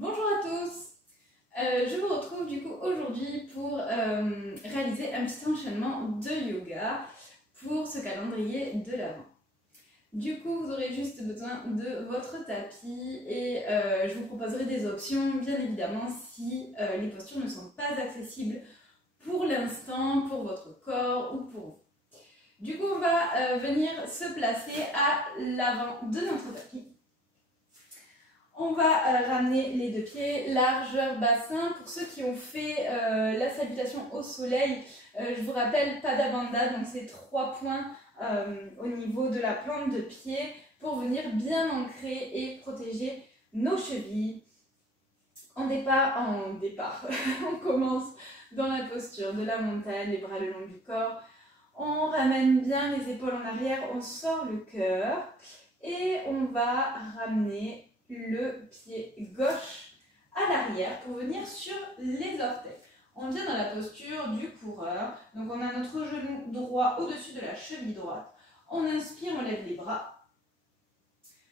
Bonjour à tous, je vous retrouve du coup aujourd'hui pour réaliser un petit enchaînement de yoga pour ce calendrier de l'Avent. Du coup, vous aurez juste besoin de votre tapis et je vous proposerai des options, bien évidemment, si les postures ne sont pas accessibles pour l'instant, pour votre corps ou pour vous. Du coup, on va venir se placer à l'avant de notre tapis. On va ramener les deux pieds, largeur bassin. Pour ceux qui ont fait la salutation au soleil, je vous rappelle Padabandha, donc c'est 3 points au niveau de la plante de pied pour venir bien ancrer et protéger nos chevilles. On commence dans la posture de la montagne, les bras le long du corps. On ramène bien les épaules en arrière, on sort le cœur et on va ramener le pied gauche à l'arrière pour venir sur les orteils. On vient dans la posture du coureur, donc on a notre genou droit au-dessus de la cheville droite. On inspire, on lève les bras.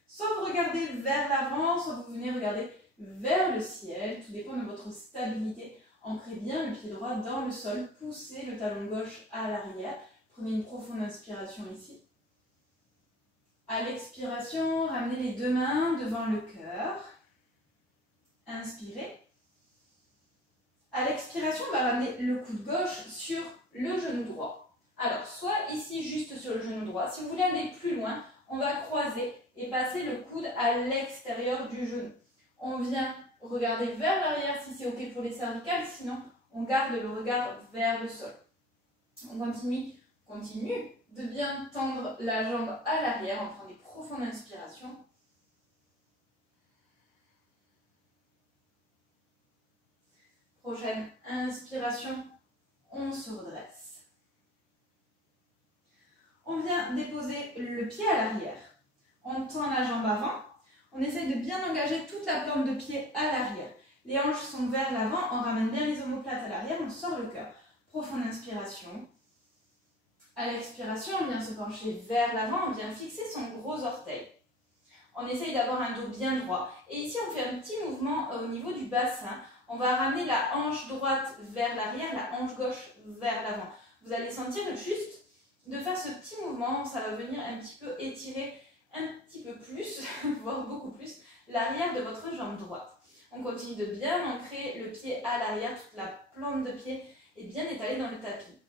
Soit vous regardez vers l'avant, soit vous venez regarder vers le ciel, tout dépend de votre stabilité. Ancrez bien le pied droit dans le sol, poussez le talon gauche à l'arrière. Prenez une profonde inspiration ici. À l'expiration, ramenez les deux mains devant le cœur. Inspirez. À l'expiration, on va ramener le coude gauche sur le genou droit. Alors, soit ici, juste sur le genou droit. Si vous voulez aller plus loin, on va croiser et passer le coude à l'extérieur du genou. On vient regarder vers l'arrière si c'est OK pour les cervicales. Sinon, on garde le regard vers le sol. On continue de bien tendre la jambe à l'arrière. On prend des profondes inspirations. Prochaine inspiration, on se redresse. On vient déposer le pied à l'arrière. On tend la jambe avant. On essaye de bien engager toute la plante de pied à l'arrière. Les hanches sont vers l'avant. On ramène bien les omoplates à l'arrière. On sort le cœur. Profonde inspiration. À l'expiration, on vient se pencher vers l'avant. On vient fixer son gros orteil. On essaye d'avoir un dos bien droit. Et ici, on fait un petit mouvement au niveau du bassin. On va ramener la hanche droite vers l'arrière, la hanche gauche vers l'avant. Vous allez sentir juste de faire ce petit mouvement, ça va venir un petit peu étirer un petit peu plus, voire beaucoup plus, l'arrière de votre jambe droite. On continue de bien ancrer le pied à l'arrière, toute la plante de pied est bien étalée dans le tapis.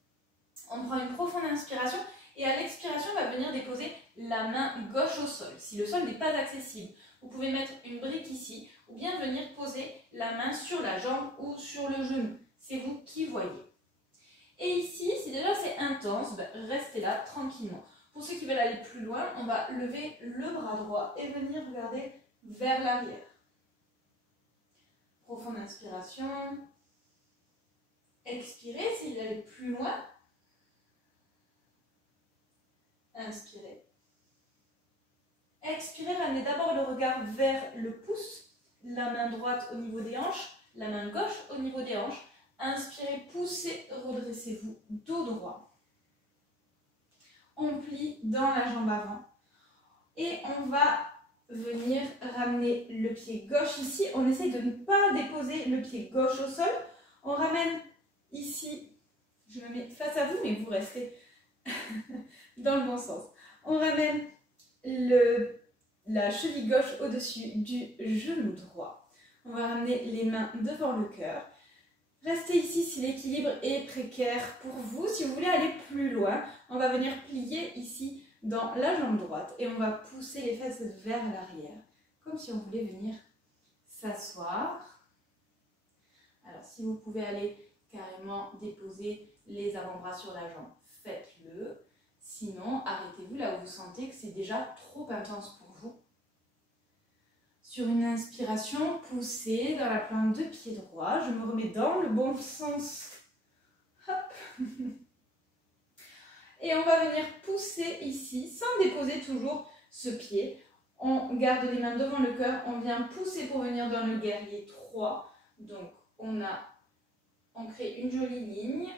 On prend une profonde inspiration et à l'expiration, on va venir déposer la main gauche au sol. Si le sol n'est pas accessible, vous pouvez mettre une brique ici ou bien venir poser la main sur la jambe ou sur le genou. C'est vous qui voyez. Et ici, si déjà c'est intense, restez là tranquillement. Pour ceux qui veulent aller plus loin, on va lever le bras droit et venir regarder vers l'arrière. Profonde inspiration. Expirez s'il veut aller plus loin. Inspirez. Expirez, ramenez d'abord le regard vers le pouce, la main droite au niveau des hanches, la main gauche au niveau des hanches. Inspirez, poussez, redressez-vous, dos droit. On plie dans la jambe avant. Et on va venir ramener le pied gauche ici. On essaye de ne pas déposer le pied gauche au sol. On ramène ici, je me mets face à vous, mais vous restez dans le bon sens. On ramène la cheville gauche au-dessus du genou droit. On va ramener les mains devant le cœur. Restez ici si l'équilibre est précaire pour vous. Si vous voulez aller plus loin, on va venir plier ici dans la jambe droite et on va pousser les fesses vers l'arrière, comme si on voulait venir s'asseoir. Alors si vous pouvez aller carrément déposer les avant-bras sur la jambe, faites-le. Sinon, arrêtez-vous là où vous sentez que c'est déjà trop intense pour vous. Sur une inspiration, poussez dans la plante de pied droit. Je me remets dans le bon sens. Hop. Et on va venir pousser ici, sans déposer toujours ce pied. On garde les mains devant le cœur. On vient pousser pour venir dans le guerrier 3. Donc, on crée une jolie ligne.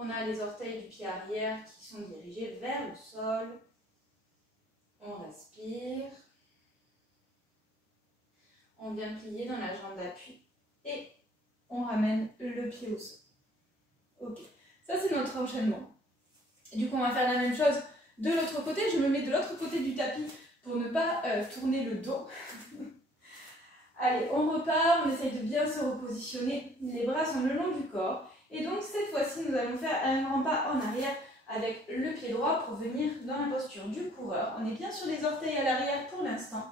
On a les orteils du pied arrière qui sont dirigés vers le sol. On respire. On vient plier dans la jambe d'appui et on ramène le pied au sol. Ok, ça c'est notre enchaînement. Et du coup, on va faire la même chose de l'autre côté. Je me mets de l'autre côté du tapis pour ne pas tourner le dos. Allez, on repart, on essaye de bien se repositionner. Les bras sont le long du corps. Et donc, cette fois-ci, nous allons faire un grand pas en arrière avec le pied droit pour venir dans la posture du coureur. On est bien sur les orteils à l'arrière pour l'instant.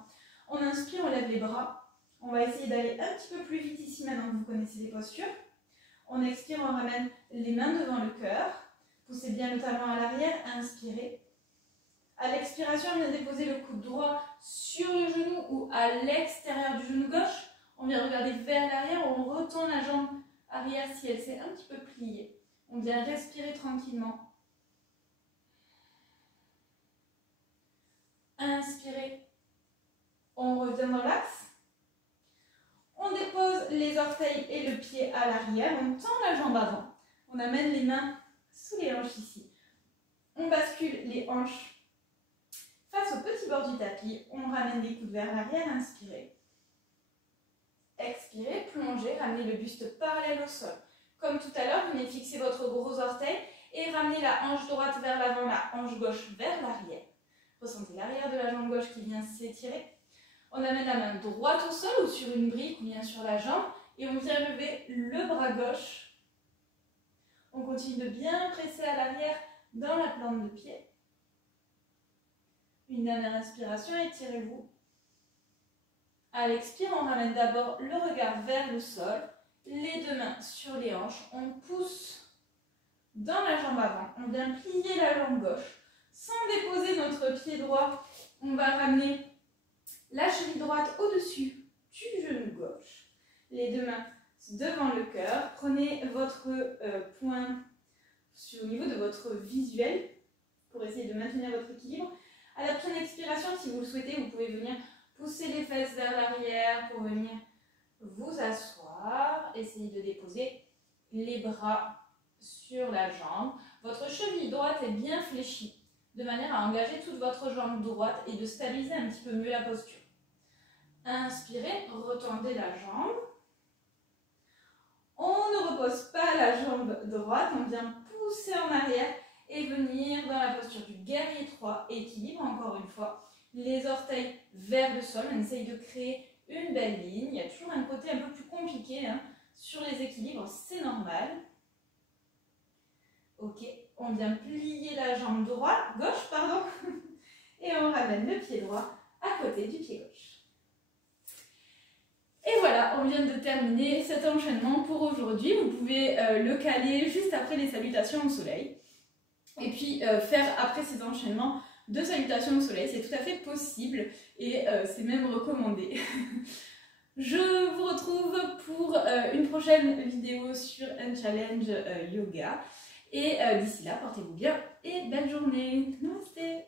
On inspire, on lève les bras. On va essayer d'aller un petit peu plus vite ici maintenant que vous connaissez les postures. On expire, on ramène les mains devant le cœur. Poussez bien le talon à l'arrière, inspirez. À l'expiration, on vient déposer le coude droit sur le genou ou à l'extérieur du genou gauche. On vient regarder vers l'arrière, on retend la jambe arrière si elle s'est un petit peu pliée. On vient respirer tranquillement. Inspirez. On revient dans l'axe. On dépose les orteils et le pied à l'arrière. On tend la jambe avant. On amène les mains sous les hanches ici. On bascule les hanches face au petit bord du tapis. On ramène les coudes vers l'arrière. Inspirez. Expirez, plongez, ramenez le buste parallèle au sol. Comme tout à l'heure, venez fixer votre gros orteil et ramenez la hanche droite vers l'avant, la hanche gauche vers l'arrière. Ressentez l'arrière de la jambe gauche qui vient s'étirer. On amène la main droite au sol ou sur une brique ou bien sur la jambe et on vient lever le bras gauche. On continue de bien presser à l'arrière dans la plante de pied. Une dernière inspiration, étirez-vous. À l'expire, on ramène d'abord le regard vers le sol, les deux mains sur les hanches. On pousse dans la jambe avant. On vient plier la jambe gauche. Sans déposer notre pied droit, on va ramener la cheville droite au-dessus du genou gauche. Les deux mains devant le cœur. Prenez votre poing au niveau de votre visuel pour essayer de maintenir votre équilibre. À la prochaine expiration, si vous le souhaitez, vous pouvez venir pousser les fesses vers l'arrière pour venir vous asseoir. Essayez de déposer les bras sur la jambe. Votre cheville droite est bien fléchie de manière à engager toute votre jambe droite et de stabiliser un petit peu mieux la posture. Inspirez, retendez la jambe. On ne repose pas la jambe droite, on vient pousser en arrière et venir dans la posture du guerrier 3. Équilibre encore une fois. Les orteils vers le sol, on essaye de créer une belle ligne. Il y a toujours un côté un peu plus compliqué sur les équilibres, c'est normal. Ok, on vient plier la jambe gauche, et on ramène le pied droit à côté du pied gauche. Et voilà, on vient de terminer cet enchaînement pour aujourd'hui. Vous pouvez le caler juste après les salutations au soleil. Et puis faire après ces enchaînements de salutations au soleil, c'est tout à fait possible et c'est même recommandé. Je vous retrouve pour une prochaine vidéo sur un challenge yoga. Et d'ici là, portez-vous bien et belle journée. Namaste.